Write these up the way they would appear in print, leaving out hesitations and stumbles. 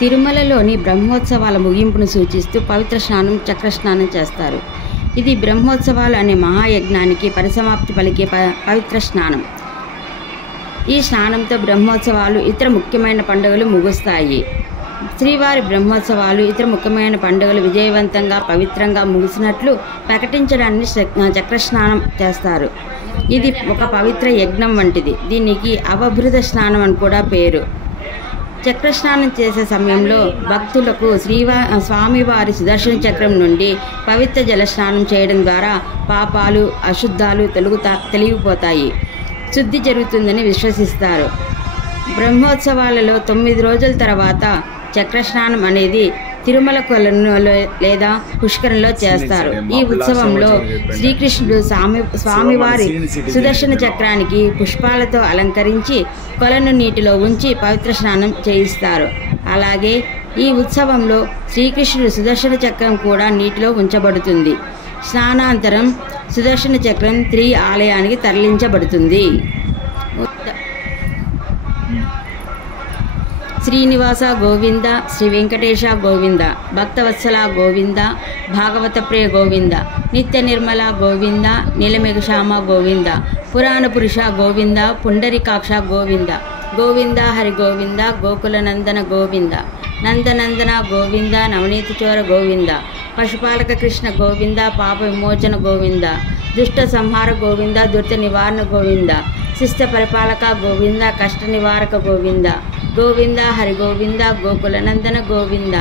తిరుమలలోని బ్రహ్మోత్సవాల ముగింపును సూచిస్తూ పవిత్ర స్నానం, చక్ర స్నానం చేస్తారు. ఇది బ్రహ్మోత్సవాలు అనే మహాయజ్ఞానికి పరిసమాప్తి పలికే పవిత్ర స్నానం. ఈ స్నానంతో బ్రహ్మోత్సవాలు, ఇతర ముఖ్యమైన పండుగలు ముగుస్తాయి. శ్రీవారి బ్రహ్మోత్సవాలు, ఇతర ముఖ్యమైన పండుగలు విజయవంతంగా, పవిత్రంగా ముగిసినట్లు ప్రకటించడాన్ని చక్రస్నానం చేస్తారు. ఇది ఒక పవిత్ర యజ్ఞం వంటిది. దీనికి అవభృత స్నానం అని కూడా పేరు. చక్రస్నానం చేసే సమయంలో భక్తులకు స్వామివారి సుదర్శన చక్రం నుండి పవిత్ర జలస్నానం చేయడం ద్వారా పాపాలు, అశుద్ధాలు తొలగిపోతాయి, శుద్ధి జరుగుతుందని విశ్వసిస్తారు. బ్రహ్మోత్సవాలలో 9 రోజుల తర్వాత చక్రస్నానం అనేది తిరుమల కొలను లేదా పుష్కరంలో చేస్తారు. ఈ ఉత్సవంలో శ్రీకృష్ణుడు స్వామివారి సుదర్శన చక్రానికి పుష్పాలతో అలంకరించి కొలను నీటిలో ఉంచి పవిత్ర స్నానం చేయిస్తారు. అలాగే ఈ ఉత్సవంలో శ్రీకృష్ణుడు సుదర్శన చక్రం కూడా నీటిలో ఉంచబడుతుంది. స్నానాంతరం సుదర్శన చక్రం తిరిగి ఆలయానికి తరలించబడుతుంది. శ్రీనివాస గోవింద, శ్రీ వెంకటేశ గోవింద, భక్తవత్సల గోవింద, భాగవత ప్రియ గోవింద, నిత్య నిర్మల గోవింద, నీలమేఘశ్యామ గోవింద, పురాణ పురుష గోవింద, పుండరీకాక్ష గోవింద, గోవింద హరి గోవింద, గోకుల నందన గోవింద, నందనందన గోవింద, నవనీత చోర గోవింద, పశుపాలక కృష్ణ గోవింద, పాప విమోచన గోవింద, దుష్ట సంహార గోవింద, దుర్త నివారణ గోవింద, శిష్ట పరిపాలక గోవింద, కష్ట నివారక గోవింద, గోవింద హరి గోవింద, గోకుల నందన గోవింద,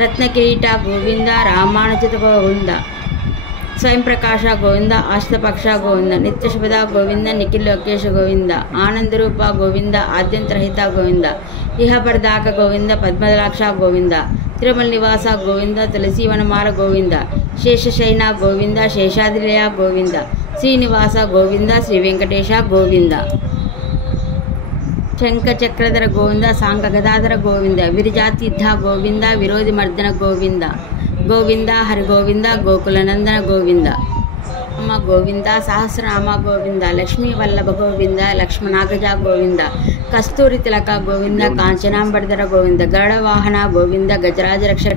రత్న కిరీట గోవింద, రామానుజత గోవింద, స్వయం ప్రకాశ గోవింద, ఆశ్తపక్ష గోవింద, నిత్య శుభద గోవింద, నిఖిల్ లోకేశ గోవింద, ఆనందరూప గోవింద, ఆద్యంతరహిత గోవింద, ఇహపరదాక గోవింద, పద్మదలాక్ష గోవింద, తిరుమల నివాస గోవింద, తులసీవనమాల గోవింద, శేషశయన గోవింద, శేషాద్రిలయ గోవింద, శ్రీనివాస గోవింద, శ్రీ వెంకటేశ గోవింద, శంఖ చక్రధర గోవింద, సాంగ గదాధర గోవింద, విరజాతీర్థ గోవింద, విరోధి మర్దన గోవింద, గోవింద హరి గోవింద, గోకుల నందన గోవింద, అమ్మ గోవింద, సహస్రనామ గోవింద, లక్ష్మీ వల్లభ గోవింద, లక్ష్మణాగజ గోవింద, కస్తూరి తిలక గోవింద, కాంచనాంబర్ధర గోవింద, గరుడ వాహన గోవింద, గజరాజ రక్ష